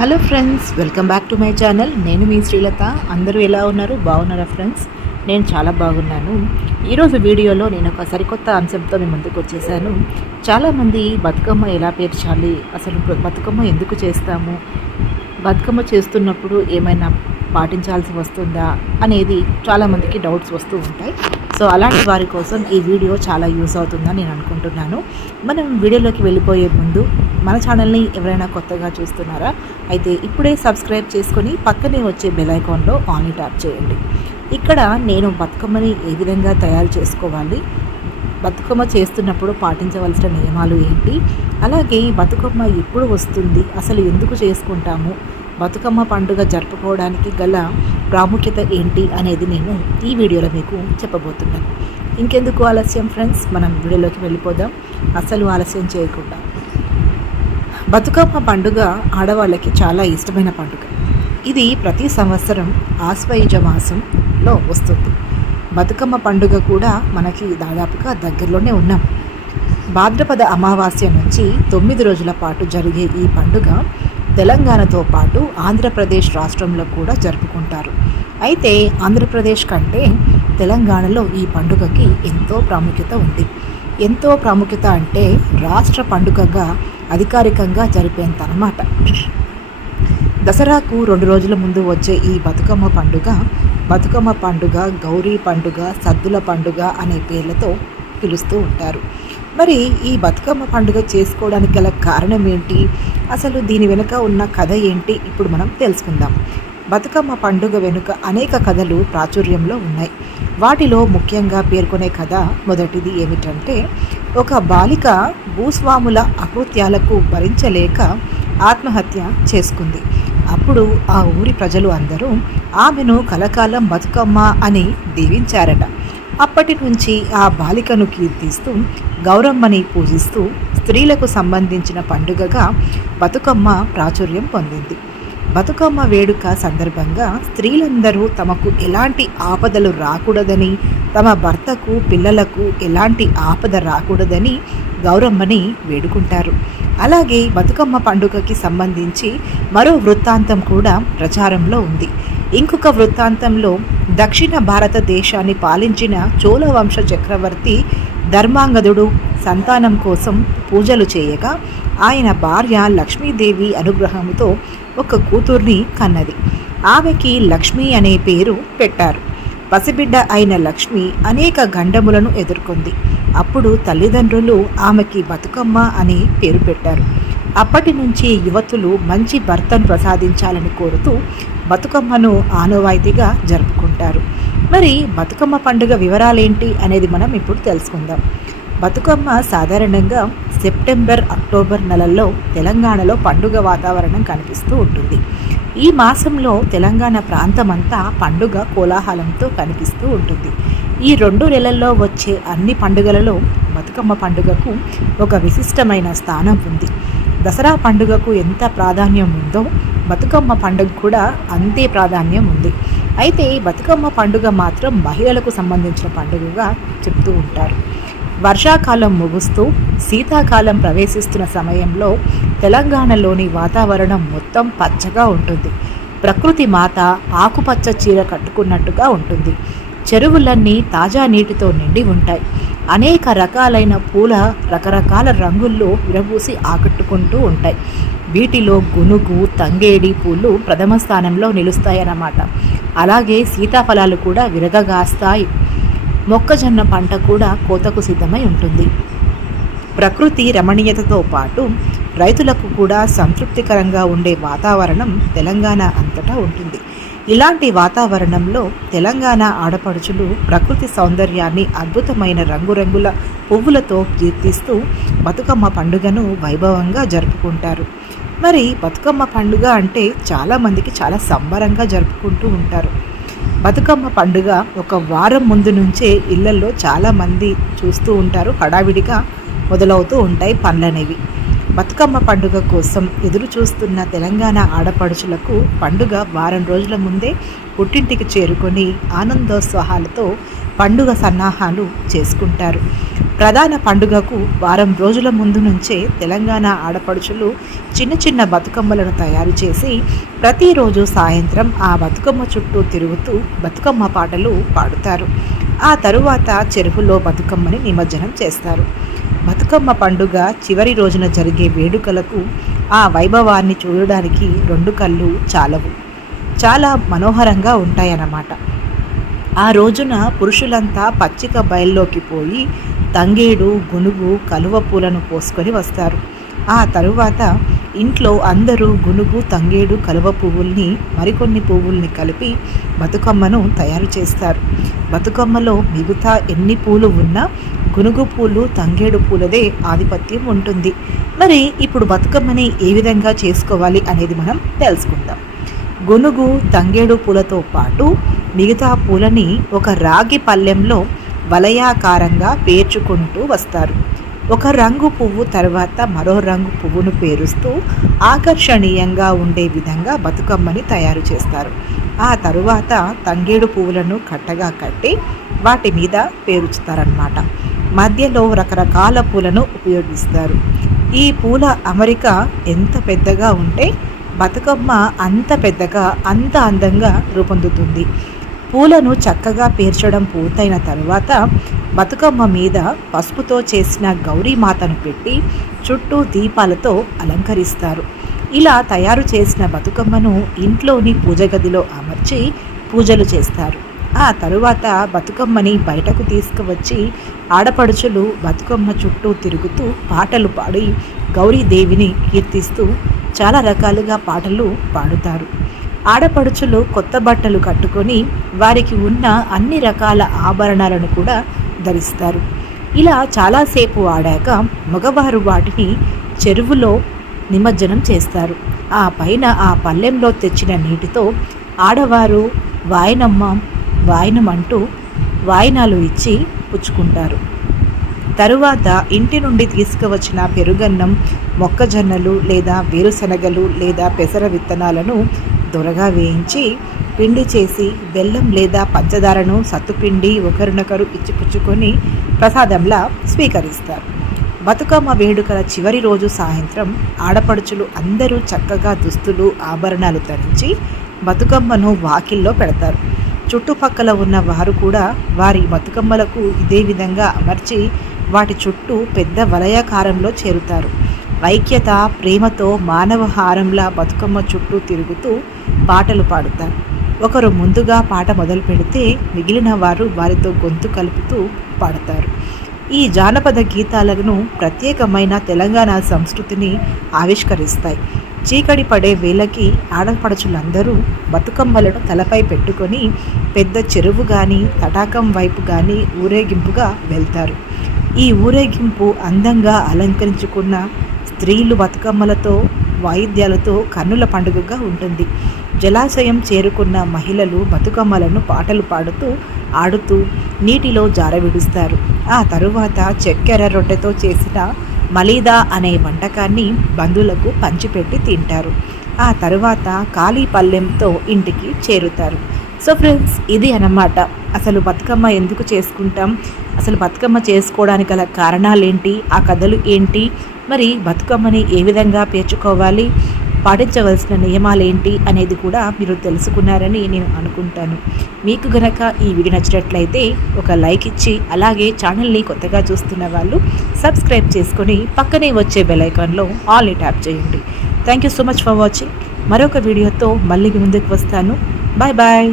Hello friends welcome back to my channel. నేను మీ శ్రీలత. అందరూ ఎలా ఉన్నారు? బాగున్నారా ఫ్రెండ్స్? నేను చాలా బాగున్నాను. ఈరోజు వీడియోలో నేను ఒక సరికొత్త అంశంతో మీ ముందుకు వచ్చేసాను. చాలామంది బతుకమ్మ ఎలా పేర్చాలి? అసలు బతుకమ్మ ఎందుకు చేస్తాము? బతుకమ్మ చేస్తున్నప్పుడు ఏమైనా పాటించాల్సి వస్తుందా? అనేది చాలామందికి డౌట్స్ వస్తూ ఉంటాయి. సో అలాంటి వారి కోసం ఈ వీడియో చాలా యూస్ అవుతుందని నేను అనుకుంటున్నాను. మనం వీడియోలోకి వెళ్ళిపోయే ముందు మన ఛానల్ని ఎవరైనా కొత్తగా చూస్తున్నారా? అయితే ఇప్పుడే సబ్స్క్రైబ్ చేసుకొని పక్కనే వచ్చే బెల్ ఐకాన్లో ఆన్లీ ట్యాప్ చేయండి. ఇక్కడ నేను బతుకమ్మని ఏ విధంగా తయారు చేసుకోవాలి బతుకమ్మ చేస్తున్నప్పుడు పాటించవలసిన నియమాలు ఏంటి అలాగే బతుకమ్మ ఎప్పుడు వస్తుంది అసలు ఎందుకు చేసుకుంటాము బతుకమ్మ పండుగ జరుపుకోవడానికి గల ప్రాముఖ్యత ఏంటి అనేది నేను ఈ వీడియోలో మీకు చెప్పబోతున్నాను. ఇంకెందుకు ఆలస్యం ఫ్రెండ్స్? మనం వీడియోలోకి వెళ్ళిపోదాం. అసలు ఆలస్యం చేయకుండా. బతుకమ్మ పండుగ ఆడవాళ్ళకి చాలా ఇష్టమైన పండుగ. ఇది ప్రతి సంవత్సరం ఆశ్వయుజ మాసంలో వస్తుంది. బతుకమ్మ పండుగ కూడా మనకి దాదాపుగా దగ్గరలోనే ఉన్నాం. భాద్రపద అమావాస్య నుంచి తొమ్మిది రోజుల పాటు జరిగే ఈ పండుగ తెలంగాణతో పాటు ఆంధ్రప్రదేశ్ రాష్ట్రంలో కూడా జరుపుకుంటారు. అయితే ఆంధ్రప్రదేశ్ కంటే తెలంగాణలో ఈ పండుగకి ఎంతో ప్రాముఖ్యత ఉంది. ఎంతో ప్రాముఖ్యత అంటే రాష్ట్ర పండుగగా అధికారికంగా జరిపేంత అన్నమాట దసరాకు రెండు రోజుల ముందు వచ్చే ఈ బతుకమ్మ పండుగ బతుకమ్మ పండుగ గౌరీ పండుగ సద్దుల పండుగ అనే పేర్లతో పిలుస్తూ ఉంటారు. మరి ఈ బతుకమ్మ పండుగ చేసుకోవడానికి గల కారణం ఏంటి? అసలు దీని వెనుక ఉన్న కథ ఏంటి? ఇప్పుడు మనం తెలుసుకుందాం. బతుకమ్మ పండుగ వెనుక అనేక కథలు ప్రాచుర్యంలో ఉన్నాయి. వాటిలో ముఖ్యంగా పేర్కొనే కథ మొదటిది ఏమిటంటే ఒక బాలిక భూస్వాముల అకృత్యాలకు భరించలేక ఆత్మహత్య చేసుకుంది. అప్పుడు ఆ ఊరి ప్రజలు అందరూ ఆమెను కలకాలం బతుకమ్మ అని దీవించారట. అప్పటి నుంచి ఆ బాలికను కీర్తిస్తూ గౌరమ్మని పూజిస్తూ స్త్రీలకు సంబంధించిన పండుగగా బతుకమ్మ ప్రాచుర్యం పొందింది. బతుకమ్మ వేడుక సందర్భంగా స్త్రీలందరూ తమకు ఎలాంటి ఆపదలు రాకూడదని తమ భర్తకు పిల్లలకు ఎలాంటి ఆపద రాకూడదని గౌరమ్మని వేడుకుంటారు. అలాగే బతుకమ్మ పండుగకి సంబంధించి మరో వృత్తాంతం కూడా ప్రచారంలో ఉంది. ఇంకొక వృత్తాంతంలో దక్షిణ భారతదేశాన్ని పాలించిన చోళ వంశ చక్రవర్తి ధర్మాంగదుడు సంతానం కోసం పూజలు చేయగా ఆయన భార్య లక్ష్మీదేవి అనుగ్రహంతో ఒక కూతుర్ని కన్నది. ఆమెకి లక్ష్మి అనే పేరు పెట్టారు. పసిబిడ్డ అయిన లక్ష్మి అనేక గండములను ఎదుర్కొంది. అప్పుడు తల్లిదండ్రులు ఆమెకి బతుకమ్మ అని పేరు పెట్టారు. అప్పటి నుంచి యువతులు మంచి భర్తను ప్రసాదించాలని కోరుతూ బతుకమ్మను ఆనవాయితీగా జరుపుకుంటారు. మరి బతుకమ్మ పండుగ వివరాలేంటి అనేది మనం ఇప్పుడు తెలుసుకుందాం. బతుకమ్మ సాధారణంగా సెప్టెంబర్ అక్టోబర్ నెలల్లో తెలంగాణలో పండుగ వాతావరణం కనిపిస్తూ ఉంటుంది. ఈ మాసంలో తెలంగాణ ప్రాంతమంతా పండుగ కోలాహలంతో కనిపిస్తూ ఉంటుంది. ఈ రెండు నెలల్లో వచ్చే అన్ని పండుగలలో బతుకమ్మ పండుగకు ఒక విశిష్టమైన స్థానం ఉంది. దసరా పండుగకు ఎంత ప్రాధాన్యం ఉందో బతుకమ్మ పండుగ కూడా అంతే ప్రాధాన్యం ఉంది. అయితే బతుకమ్మ పండుగ మాత్రం మహిళలకు సంబంధించిన పండుగగా చెప్తూ ఉంటారు. వర్షాకాలం ముగుస్తూ శీతాకాలం ప్రవేశిస్తున్న సమయంలో తెలంగాణలోని వాతావరణం మొత్తం పచ్చగా ఉంటుంది. ప్రకృతి మాత ఆకుపచ్చ చీర కట్టుకున్నట్టుగా ఉంటుంది. చెరువులన్నీ తాజా నీటితో నిండి ఉంటాయి. అనేక రకాలైన పూల రకరకాల రంగుల్లో విరబూసి ఆకట్టుకుంటూ ఉంటాయి. వీటిలో గునుగు తంగేడి పూలు ప్రథమ స్థానంలో నిలుస్తాయన్నమాట. అలాగే సీతాఫలాలు కూడా విరగగాస్తాయి. మొక్కజొన్న పంట కూడా కోతకు సిద్ధమై ఉంటుంది. ప్రకృతి రమణీయతతో పాటు రైతులకు కూడా సంతృప్తికరంగా ఉండే వాతావరణం తెలంగాణ అంతటా ఉంటుంది. ఇలాంటి వాతావరణంలో తెలంగాణ ఆడపడుచులు ప్రకృతి సౌందర్యాన్ని అద్భుతమైన రంగురంగుల పువ్వులతో కీర్తిస్తూ బతుకమ్మ పండుగను వైభవంగా జరుపుకుంటారు. మరి బతుకమ్మ పండుగ అంటే చాలామందికి చాలా సంబరంగా జరుపుకుంటూ ఉంటారు. బతుకమ్మ పండుగ ఒక వారం ముందు నుంచే ఇళ్ళలో చాలామంది చూస్తూ ఉంటారు. హడావిడిగా మొదలవుతూ ఉంటాయి పనులనేవి. బతుకమ్మ పండుగ కోసం ఎదురు చూస్తున్న తెలంగాణ ఆడపడుచులకు పండుగ వారం రోజుల ముందే పుట్టింటికి చేరుకొని ఆనందోత్సాహాలతో పండుగ సన్నాహాలు చేసుకుంటారు. ప్రధాన పండుగకు వారం రోజుల ముందు నుంచే తెలంగాణ ఆడపడుచులు చిన్న చిన్న బతుకమ్మలను తయారు చేసి ప్రతిరోజు సాయంత్రం ఆ బతుకమ్మ చుట్టూ తిరుగుతూ బతుకమ్మ పాటలు పాడుతారు. ఆ తరువాత చెరువులో బతుకమ్మని నిమజ్జనం చేస్తారు. బతుకమ్మ పండుగ చివరి రోజున జరిగే వేడుకలకు ఆ వైభవాన్ని చూడడానికి రెండు కళ్ళు చాలవు. చాలా మనోహరంగా ఉంటాయన్నమాట. ఆ రోజున పురుషులంతా పచ్చిక బయల్లోకి పోయి తంగేడు గునుగు కలువ పూలను పోసుకొని వస్తారు. ఆ తరువాత ఇంట్లో అందరూ గునుగు తంగేడు కలువ పువ్వుల్ని మరికొన్ని పువ్వుల్ని కలిపి బతుకమ్మను తయారు చేస్తారు. బతుకమ్మలో మిగతా ఎన్ని పూలు ఉన్నా గునుగు పూలు తంగేడు పూలదే ఆధిపత్యం ఉంటుంది. మరి ఇప్పుడు బతుకమ్మని ఏ విధంగా చేసుకోవాలి అనేది మనం తెలుసుకుందాం. గునుగు తంగేడు పూలతో పాటు మిగతా పూలని ఒక రాగి పల్లెంలో వలయాకారంగా పేర్చుకుంటూ వస్తారు. ఒక రంగు పువ్వు తర్వాత మరో రంగు పువ్వును పేరుస్తూ ఆకర్షణీయంగా ఉండే విధంగా బతుకమ్మని తయారు చేస్తారు. ఆ తరువాత తంగేడు పువ్వులను కట్టగా కట్టి వాటి మీద పేరుస్తారనమాట మధ్యలో రకరకాల పూలను ఉపయోగిస్తారు. ఈ పూల అమరిక ఎంత పెద్దగా ఉంటే బతుకమ్మ అంత పెద్దగా అంత అందంగా రూపొందుతుంది. పూలను చక్కగా పేర్చడం పూర్తయిన తరువాత బతుకమ్మ మీద పసుపుతో చేసిన గౌరీమాతను పెట్టి చుట్టూ దీపాలతో అలంకరిస్తారు. ఇలా తయారు చేసిన బతుకమ్మను ఇంట్లోని పూజ గదిలో అమర్చి పూజలు చేస్తారు. ఆ తరువాత బతుకమ్మని బయటకు తీసుకువచ్చి ఆడపడుచులు బతుకమ్మ చుట్టూ తిరుగుతూ పాటలు పాడి గౌరీదేవిని కీర్తిస్తూ చాలా రకాలుగా పాటలు పాడుతారు. ఆడపడుచులు కొత్త బట్టలు కట్టుకొని వారికి ఉన్న అన్ని రకాల ఆభరణాలను కూడా ధరిస్తారు. ఇలా చాలాసేపు ఆడాక మగవారు వాటిని చెరువులో నిమజ్జనం చేస్తారు. ఆ పైన ఆ పల్లెంలో తెచ్చిన నీటితో ఆడవారు వాయనమ్మ వాయనమంటూ వాయినాలు ఇచ్చి పుచ్చుకుంటారు. తరువాత ఇంటి నుండి తీసుకువచ్చిన పెరుగన్నం మొక్కజొన్నలు లేదా వేరుశనగలు లేదా పెసర విత్తనాలను దొరగా వేయించి పిండి చేసి బెల్లం లేదా పంచదారను సత్తుపిండి ఒకరినొకరు ఇచ్చిపుచ్చుకొని ప్రసాదంలా స్వీకరిస్తారు. బతుకమ్మ వేడుకల చివరి రోజు సాయంత్రం ఆడపడుచులు అందరూ చక్కగా దుస్తులు ఆభరణాలు ధరించి బతుకమ్మను వాకిల్లో పెడతారు. చుట్టుపక్కల ఉన్న వారు కూడా వారి బతుకమ్మలకు ఇదే విధంగా అమర్చి వాటి చుట్టూ పెద్ద వలయాకారంలో చేరుతారు. ఐక్యత ప్రేమతో మానవ హారంలా బతుకమ్మ చుట్టూ తిరుగుతూ పాటలు పాడుతారు. ఒకరు ముందుగా పాట మొదలు పెడితే మిగిలిన వారు వారితో గొంతు కలుపుతూ పాడతారు. ఈ జానపద గీతాలను ప్రత్యేకమైన తెలంగాణ సంస్కృతిని ఆవిష్కరిస్తాయి. చీకటి పడే వేళకి ఆడపడుచులందరూ బతుకమ్మలను తలపై పెట్టుకొని పెద్ద చెరువు కానీ తటాకం వైపు కానీ ఊరేగింపుగా వెళ్తారు. ఈ ఊరేగింపు అందంగా అలంకరించుకున్న స్త్రీలు బతుకమ్మలతో వాయిద్యాలతో కన్నుల పండుగగా ఉంటుంది. జలాశయం చేరుకున్న మహిళలు బతుకమ్మలను పాటలు పాడుతూ ఆడుతూ నీటిలో జారవిడుస్తారు. ఆ తరువాత చక్కెర రొట్టెతో చేసిన మలీదా అనే వంటకాన్ని బంధువులకు పంచిపెట్టి తింటారు. ఆ తరువాత ఖాళీ పల్లెంతో ఇంటికి చేరుతారు. సో ఫ్రెండ్స్ ఇది అన్నమాట. అసలు బతుకమ్మ ఎందుకు చేసుకుంటాం? అసలు బతుకమ్మ చేసుకోవడానికి గల కారణాలు ఏంటి ఆ కథలు ఏంటి? మరి బతుకమ్మని ఏ విధంగా పేర్చుకోవాలి? పాటించవలసిన నియమాలు ఏంటి అనేది కూడా మీరు తెలుసుకున్నారని నేను అనుకుంటాను. మీకు గనక ఈ వీడియో నచ్చినట్లయితే ఒక లైక్ ఇచ్చి అలాగే ఛానల్ని కొత్తగా చూస్తున్న వాళ్ళు సబ్స్క్రైబ్ చేసుకొని పక్కనే వచ్చే బెలైకాన్లో ఆల్ని ట్యాప్ చేయండి. Thank you so much for watching. మరొక వీడియోతో మళ్ళీ ముందుకు వస్తాను. Bye bye.